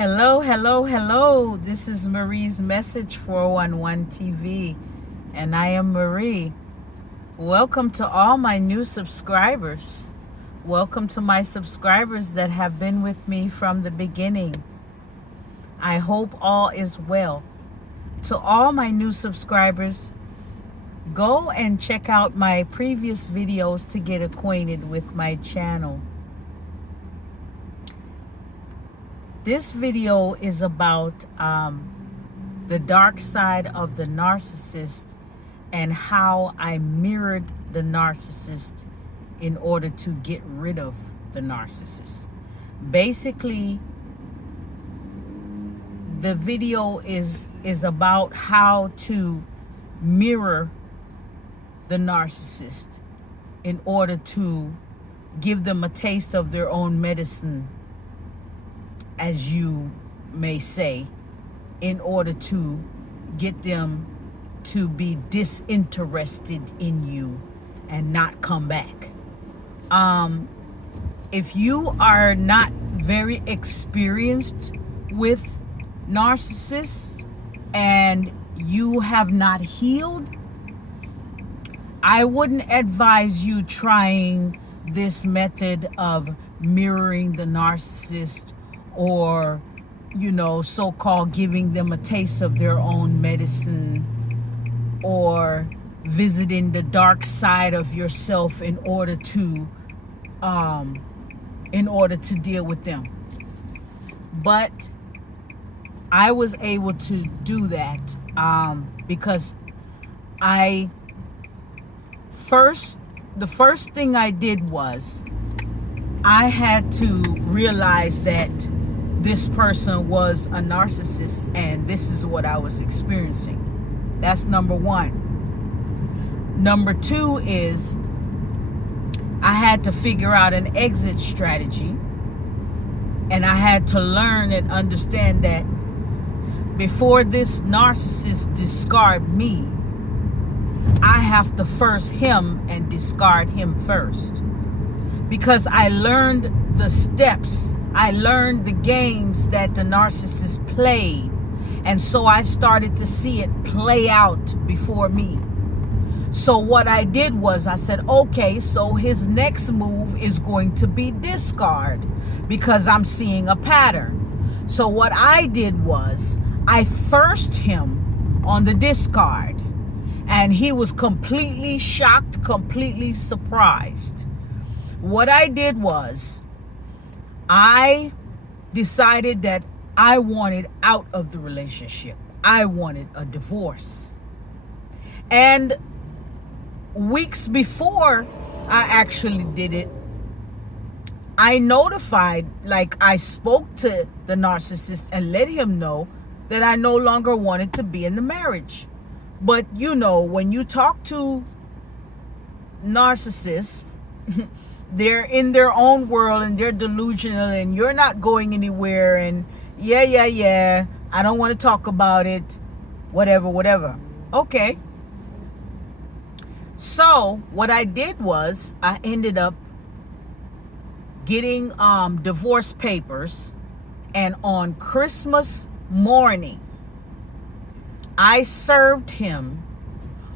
Hello, hello, hello. This is Marie's Message 411 TV, and I am Marie. Welcome to all my new subscribers. Welcome to my subscribers that have been with me from the beginning. I hope all is well. To all my new subscribers, go and check out my previous videos to get acquainted with my channel. This video is about the dark side of the narcissist and how I mirrored the narcissist in order to get rid of the narcissist. Basically, the video is about how to mirror the narcissist in order to give them a taste of their own medicine, as you may say, in order to get them to be disinterested in you and not come back. If you are not very experienced with narcissists and you have not healed, I wouldn't advise you trying this method of mirroring the narcissist, or so-called giving them a taste of their own medicine, or visiting the dark side of yourself in order to deal with them. But I was able to do that because the first thing I did was I had to realize that this person was a narcissist, and this is what I was experiencing. That's number one. Number two is I had to figure out an exit strategy, and I had to learn and understand that before this narcissist discard me, I have to first him and discard him first. Because I learned the steps, I learned the games that the narcissist played, and so I started to see it play out before me. So what I did was I said, okay, so his next move is going to be discard, because I'm seeing a pattern. So what I did was I first him on the discard, and he was completely shocked, completely surprised. What I did was I decided that I wanted out of the relationship. I wanted a divorce. And weeks before I actually did it, I I spoke to the narcissist and let him know that I no longer wanted to be in the marriage. But when you talk to narcissists, they're in their own world and they're delusional, and you're not going anywhere, and yeah, I don't want to talk about it, whatever. Okay. So what I did was I ended up getting divorce papers, and on Christmas morning I served him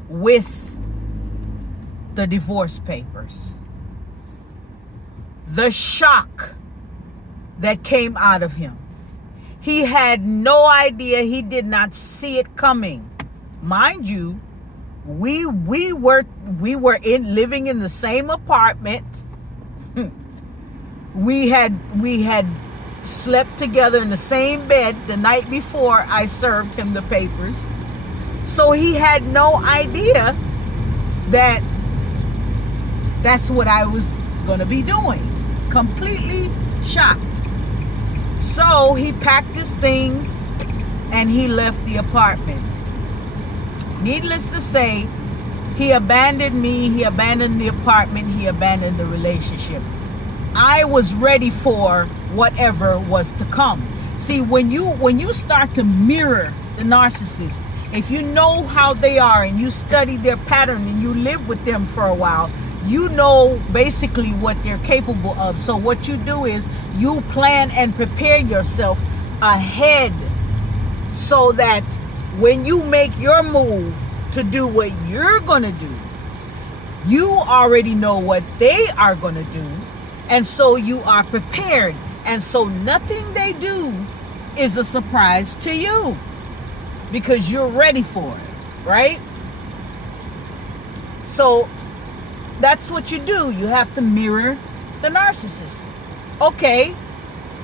with the divorce papers. The shock that came out of him. He had no idea. He did not see it coming. Mind you, we were living in the same apartment. We had slept together in the same bed the night before I served him the papers. So he had no idea that that's what I was going to be doing. Completely shocked. So he packed his things and he left the apartment. Needless to say, he abandoned me, he abandoned the apartment, he abandoned the relationship. I was ready for whatever was to come. See, when you start to mirror the narcissist, if you know how they are and you study their pattern and you live with them for a while, you know basically what they're capable of. So what you do is you plan and prepare yourself ahead so that when you make your move to do what you're going to do, you already know what they are going to do. And so you are prepared. And so nothing they do is a surprise to you because you're ready for it, right? So that's what you do. You have to mirror the narcissist. Okay,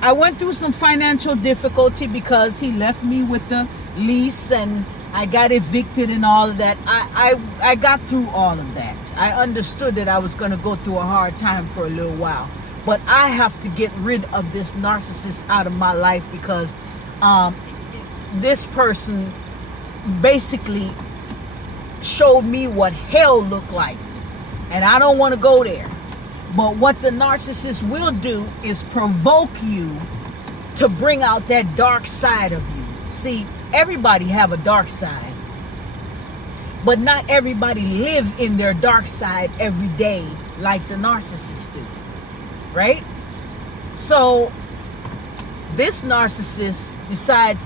I went through some financial difficulty because he left me with the lease and I got evicted and all of that. I got through all of that. I understood that I was going to go through a hard time for a little while. But I have to get rid of this narcissist out of my life because this person basically showed me what hell looked like. And I don't want to go there. But what the narcissist will do is provoke you to bring out that dark side of you. See, everybody have a dark side. But not everybody live in their dark side every day like the narcissists do. Right? So this narcissist decided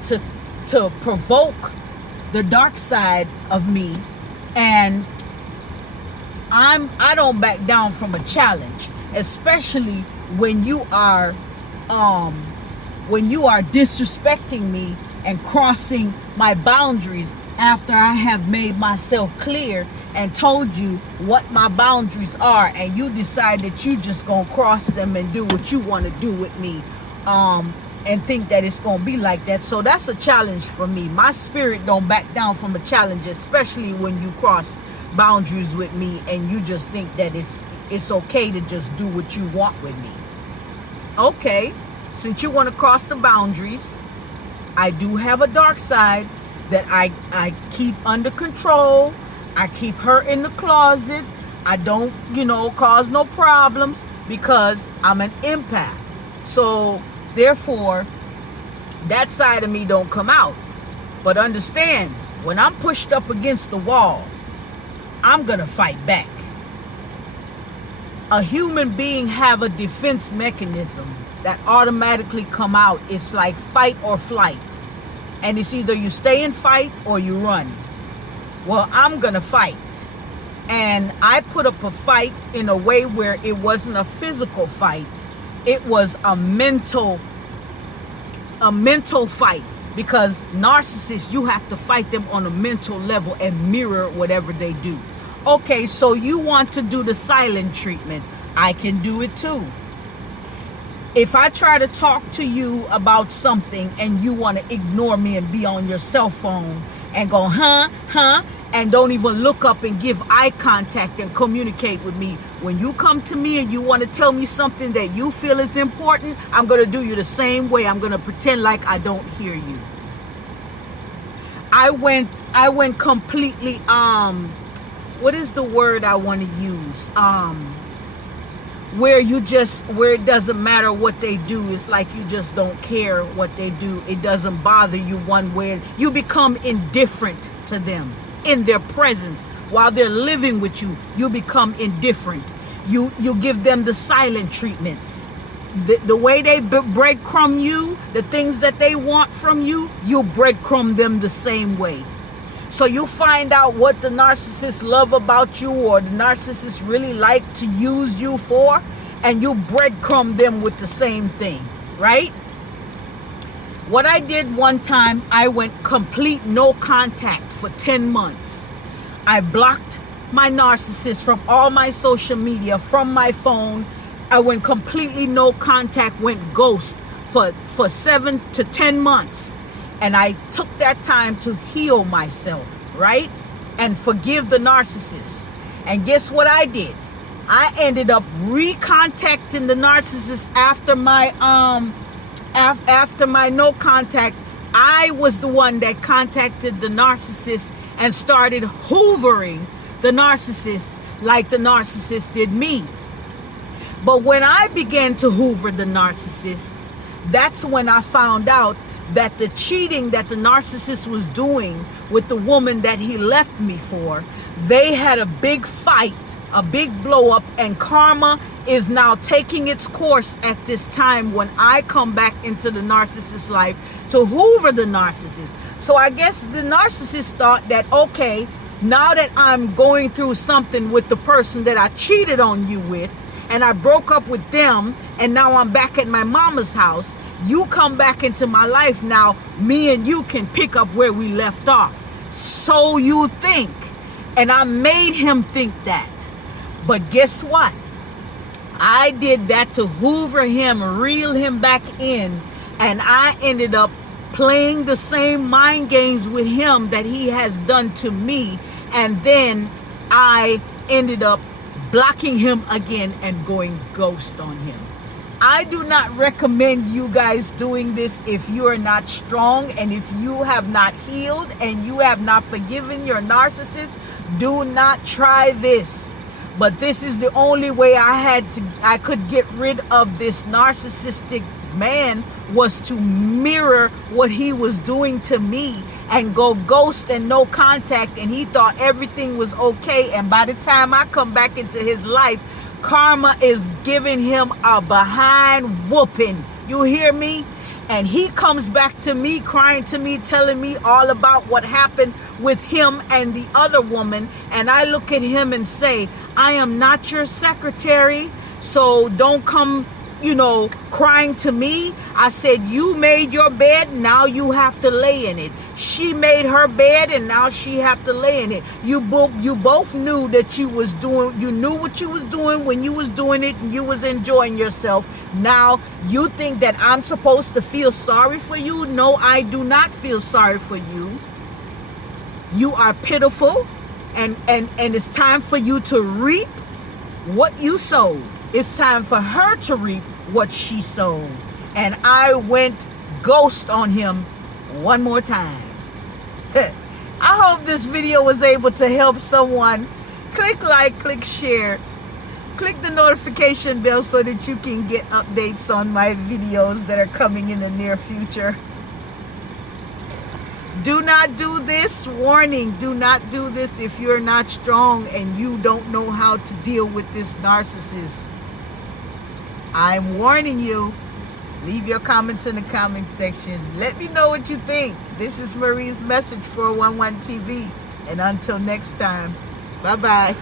to provoke the dark side of me, and I don't back down from a challenge, especially when you are disrespecting me and crossing my boundaries after I have made myself clear and told you what my boundaries are, and you decide that you just gonna cross them and do what you want to do with me, and think that it's gonna be like that. So that's a challenge for me. My spirit don't back down from a challenge, especially when you cross boundaries with me and you just think that it's okay to just do what you want with me. Okay, since you want to cross the boundaries, I do have a dark side that I keep under control. I keep her in the closet. I don't, cause no problems because I'm an empath. So therefore, that side of me don't come out. But understand, when I'm pushed up against the wall, I'm gonna fight back. A human being have a defense mechanism that automatically come out. It's like fight or flight. And it's either you stay and fight or you run. Well, I'm gonna fight. And I put up a fight in a way where it wasn't a physical fight. It was a mental fight. Because narcissists, you have to fight them on a mental level and mirror whatever they do. Okay, so you want to do the silent treatment. I can do it too. If I try to talk to you about something and you want to ignore me and be on your cell phone and go, and don't even look up and give eye contact and communicate with me. When you come to me and you want to tell me something that you feel is important, I'm going to do you the same way. I'm going to pretend like I don't hear you. I went completely, what is the word I want to use? Where it doesn't matter what they do. It's like you just don't care what they do. It doesn't bother you one way. You become indifferent to them in their presence. While they're living with you, you become indifferent. You give them the silent treatment. The way they breadcrumb you, the things that they want from you, you breadcrumb them the same way. So you find out what the narcissists love about you or the narcissists really like to use you for, and you breadcrumb them with the same thing, right? What I did one time, I went complete no contact for 10 months. I blocked my narcissist from all my social media, from my phone. I went completely no contact, went ghost for 7 to 10 months. And I took that time to heal myself, right? And forgive the narcissist. And guess what I did? I ended up recontacting the narcissist after my no contact. I was the one that contacted the narcissist and started hoovering the narcissist like the narcissist did me. But when I began to hoover the narcissist, that's when I found out that the cheating that the narcissist was doing with the woman that he left me for, they had a big fight, a big blow up, and karma is now taking its course at this time when I come back into the narcissist's life to hoover the narcissist. So I guess the narcissist thought that, okay, now that I'm going through something with the person that I cheated on you with, and I broke up with them, and now I'm back at my mama's house, you come back into my life now, me and you can pick up where we left off. So you think. And I made him think that. But guess what? I did that to hoover him, reel him back in, and I ended up playing the same mind games with him that he has done to me, and then I ended up blocking him again and going ghost on him. I do not recommend you guys doing this if you are not strong, and if you have not healed and you have not forgiven your narcissist. Do not try this. But this is the only way I could get rid of this narcissistic man, was to mirror what he was doing to me and go ghost and no contact, and he thought everything was okay. And by the time I come back into his life, karma is giving him a behind whooping. You hear me? And he comes back to me, crying to me, telling me all about what happened with him and the other woman. And I look at him and say, I am not your secretary, so don't come, crying to me. I said, you made your bed, now you have to lay in it. She made her bed, and now she have to lay in it. You both knew that you knew what you was doing when you was doing it, and you was enjoying yourself. Now you think that I'm supposed to feel sorry for you? No, I do not feel sorry for you. You are pitiful, and it's time for you to reap what you sowed. It's time for her to reap what she sowed. And I went ghost on him one more time. I hope this video was able to help someone. Click like, click share, click the notification bell so that you can get updates on my videos that are coming in the near future. Do not do this. Warning, do not do this if you're not strong and you don't know how to deal with this narcissist. I'm warning you. Leave your comments in the comment section. Let me know what you think. This is Marie's Message 411 TV. And until next time, bye-bye.